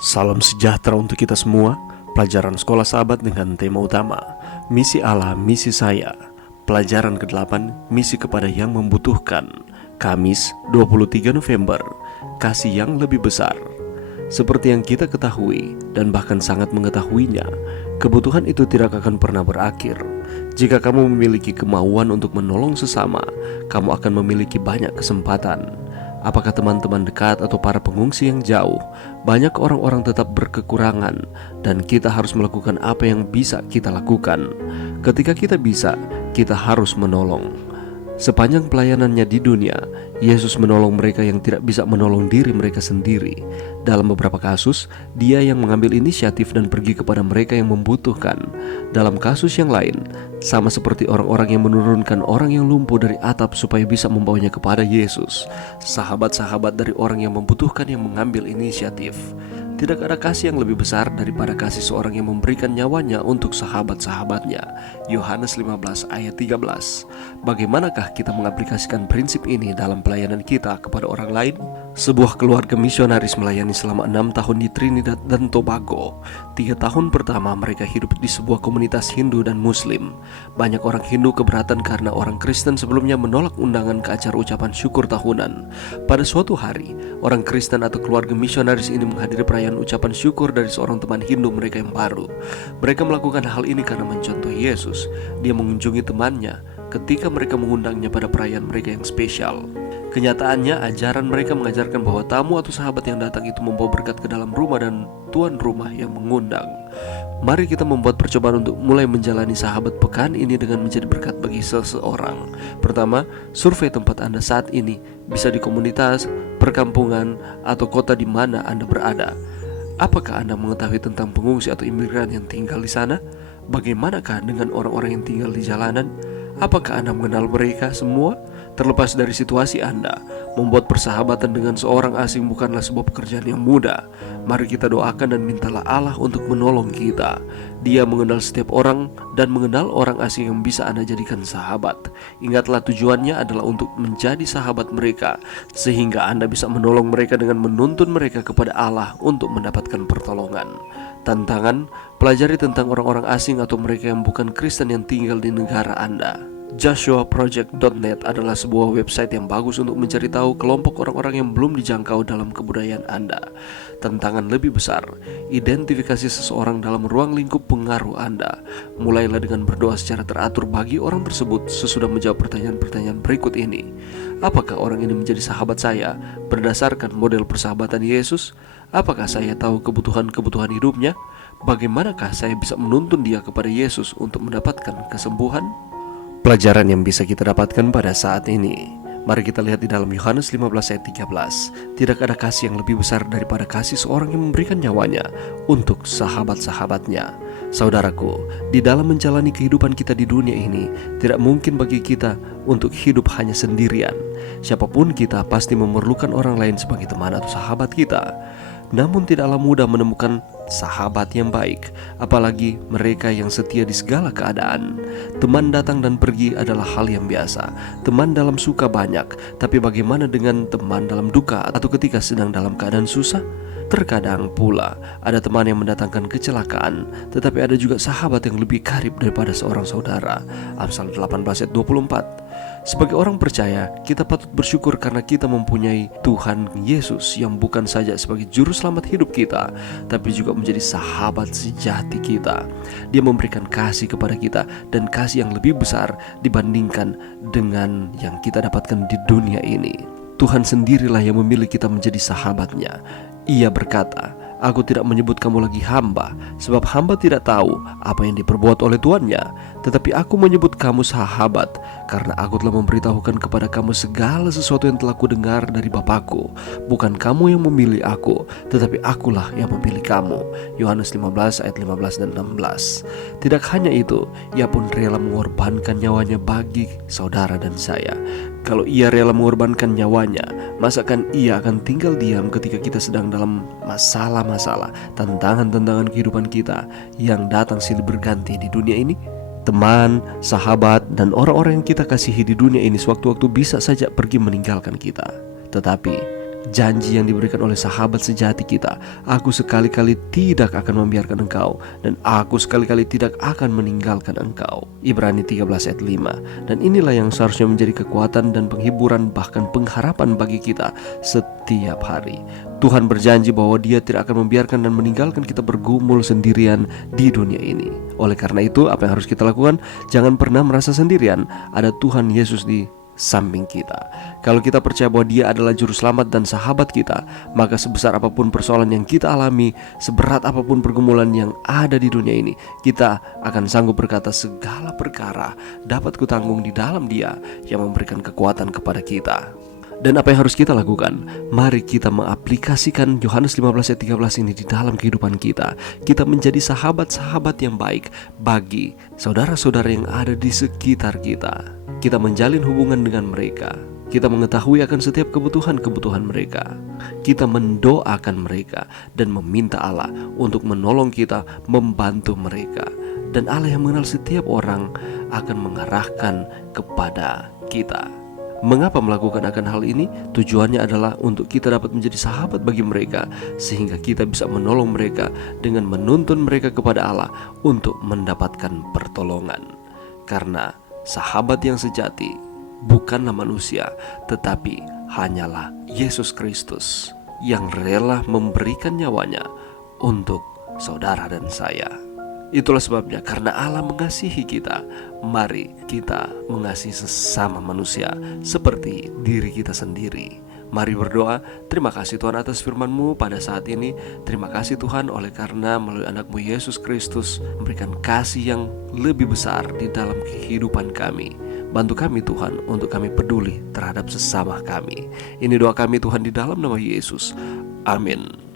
Salam sejahtera untuk kita semua. Pelajaran Sekolah Sahabat dengan tema utama Misi Allah, Misi Saya. Pelajaran ke-8, Misi kepada yang membutuhkan. Kamis 23 November, Kasih yang lebih besar. Seperti yang kita ketahui dan bahkan sangat mengetahuinya, kebutuhan itu tidak akan pernah berakhir. Jika kamu memiliki kemauan untuk menolong sesama, kamu akan memiliki banyak kesempatan. Apakah teman-teman dekat atau para pengungsi yang jauh, banyak orang-orang tetap berkekurangan dan kita harus melakukan apa yang bisa kita lakukan. Ketika kita bisa, kita harus menolong. Sepanjang pelayanannya di dunia, Yesus menolong mereka yang tidak bisa menolong diri mereka sendiri. Dalam beberapa kasus, Dia yang mengambil inisiatif dan pergi kepada mereka yang membutuhkan. Dalam kasus yang lain, sama seperti orang-orang yang menurunkan orang yang lumpuh dari atap supaya bisa membawanya kepada Yesus, sahabat-sahabat dari orang yang membutuhkan yang mengambil inisiatif. Tidak ada kasih yang lebih besar daripada kasih seorang yang memberikan nyawanya untuk sahabat-sahabatnya. Yohanes 15 ayat 13. Bagaimanakah kita mengaplikasikan prinsip ini dalam pelayanan kita kepada orang lain? Sebuah keluarga misionaris melayani selama 6 tahun di Trinidad dan Tobago. 3 tahun pertama mereka hidup di sebuah komunitas Hindu dan Muslim. Banyak orang Hindu keberatan karena orang Kristen sebelumnya menolak undangan ke acara ucapan syukur tahunan. Pada suatu hari, orang Kristen atau keluarga misionaris ini menghadiri perayaan ucapan syukur dari seorang teman Hindu mereka yang baru. Mereka melakukan hal ini karena mencontoh Yesus. Dia mengunjungi temannya ketika mereka mengundangnya pada perayaan mereka yang spesial. Kenyataannya, ajaran mereka mengajarkan bahwa tamu atau sahabat yang datang itu membawa berkat ke dalam rumah dan tuan rumah yang mengundang. Mari kita membuat percobaan untuk mulai menjalani sahabat pekan ini dengan menjadi berkat bagi seseorang. Pertama, survei tempat Anda saat ini, bisa di komunitas, perkampungan, atau kota di mana Anda berada. Apakah Anda mengetahui tentang pengungsi atau imigran yang tinggal di sana? Bagaimanakah dengan orang-orang yang tinggal di jalanan? Apakah Anda mengenal mereka semua? Terlepas dari situasi Anda, membuat persahabatan dengan seorang asing bukanlah sebuah pekerjaan yang mudah. Mari kita doakan dan mintalah Allah untuk menolong kita. Dia mengenal setiap orang dan mengenal orang asing yang bisa Anda jadikan sahabat. Ingatlah, tujuannya adalah untuk menjadi sahabat mereka, sehingga Anda bisa menolong mereka dengan menuntun mereka kepada Allah untuk mendapatkan pertolongan. Tantangan, pelajari tentang orang-orang asing atau mereka yang bukan Kristen yang tinggal di negara Anda. JoshuaProject.net adalah sebuah website yang bagus untuk mencari tahu kelompok orang-orang yang belum dijangkau dalam kebudayaan Anda. Tantangan lebih besar, identifikasi seseorang dalam ruang lingkup pengaruh Anda. Mulailah dengan berdoa secara teratur bagi orang tersebut sesudah menjawab pertanyaan-pertanyaan berikut ini. Apakah orang ini menjadi sahabat saya berdasarkan model persahabatan Yesus? Apakah saya tahu kebutuhan-kebutuhan hidupnya? Bagaimanakah saya bisa menuntun dia kepada Yesus untuk mendapatkan kesembuhan? Pelajaran yang bisa kita dapatkan pada saat ini, mari kita lihat di dalam Yohanes 15 ayat 13. Tidak ada kasih yang lebih besar daripada kasih seorang yang memberikan nyawanya untuk sahabat-sahabatnya. Saudaraku, di dalam menjalani kehidupan kita di dunia ini, tidak mungkin bagi kita untuk hidup hanya sendirian. Siapapun kita pasti memerlukan orang lain sebagai teman atau sahabat kita. Namun tidaklah mudah menemukan sahabat yang baik, apalagi mereka yang setia di segala keadaan. Teman datang dan pergi adalah hal yang biasa. Teman dalam suka banyak, tapi bagaimana dengan teman dalam duka atau ketika sedang dalam keadaan susah? Terkadang pula ada teman yang mendatangkan kecelakaan, tetapi ada juga sahabat yang lebih karib daripada seorang saudara. Amsal 18 ayat 24. Sebagai orang percaya, kita patut bersyukur karena kita mempunyai Tuhan Yesus yang bukan saja sebagai juru selamat hidup kita, tapi juga menjadi sahabat sejati kita. Dia memberikan kasih kepada kita dan kasih yang lebih besar dibandingkan dengan yang kita dapatkan di dunia ini. Tuhan sendirilah yang memilih kita menjadi sahabatnya. Ia berkata, "Aku tidak menyebut kamu lagi hamba, sebab hamba tidak tahu apa yang diperbuat oleh tuannya. Tetapi aku menyebut kamu sahabat, karena aku telah memberitahukan kepada kamu segala sesuatu yang telah kudengar dari Bapakku. Bukan kamu yang memilih aku, tetapi akulah yang memilih kamu." Yohanes 15 ayat 15 dan 16. Tidak hanya itu, ia pun rela mengorbankan nyawanya bagi saudara dan saya. Kalau ia rela mengorbankan nyawanya, masakan ia akan tinggal diam ketika kita sedang dalam masalah-masalah, tantangan-tantangan kehidupan kita yang datang silih berganti di dunia ini? Teman, sahabat, dan orang-orang yang kita kasihi di dunia ini sewaktu-waktu bisa saja pergi meninggalkan kita. Tetapi Janji yang diberikan oleh sahabat sejati kita, aku sekali-kali tidak akan membiarkan engkau, dan aku sekali-kali tidak akan meninggalkan engkau. Ibrani 13 ayat 5. Dan inilah yang seharusnya menjadi kekuatan dan penghiburan, bahkan pengharapan bagi kita setiap hari. Tuhan berjanji bahwa Dia tidak akan membiarkan dan meninggalkan kita bergumul sendirian di dunia ini. Oleh karena itu, apa yang harus kita lakukan? Jangan pernah merasa sendirian. Ada Tuhan Yesus di samping kita. Kalau kita percaya bahwa Dia adalah juru selamat dan sahabat kita, maka sebesar apapun persoalan yang kita alami, seberat apapun pergumulan yang ada di dunia ini, kita akan sanggup berkata, segala perkara dapat kutanggung di dalam Dia yang memberikan kekuatan kepada kita. Dan apa yang harus kita lakukan? Mari kita mengaplikasikan Yohanes 15 ayat 13 ini di dalam kehidupan kita. Kita menjadi sahabat-sahabat yang baik bagi saudara-saudara yang ada di sekitar kita. Kita menjalin hubungan dengan mereka. Kita mengetahui akan setiap kebutuhan-kebutuhan mereka. Kita mendoakan mereka dan meminta Allah untuk menolong kita, membantu mereka. Dan Allah yang mengenal setiap orang akan mengarahkan kepada kita. Mengapa melakukan akan hal ini? Tujuannya adalah untuk kita dapat menjadi sahabat bagi mereka, sehingga kita bisa menolong mereka dengan menuntun mereka kepada Allah untuk mendapatkan pertolongan. Karena sahabat yang sejati bukanlah manusia, tetapi hanyalah Yesus Kristus yang rela memberikan nyawanya untuk saudara dan saya. Itulah sebabnya, karena Allah mengasihi kita, mari kita mengasihi sesama manusia seperti diri kita sendiri. Mari berdoa. Terima kasih Tuhan atas firman-Mu pada saat ini. Terima kasih Tuhan oleh karena melalui anak-Mu Yesus Kristus memberikan kasih yang lebih besar di dalam kehidupan kami. Bantu kami Tuhan untuk kami peduli terhadap sesama kami. Ini doa kami Tuhan di dalam nama Yesus. Amin.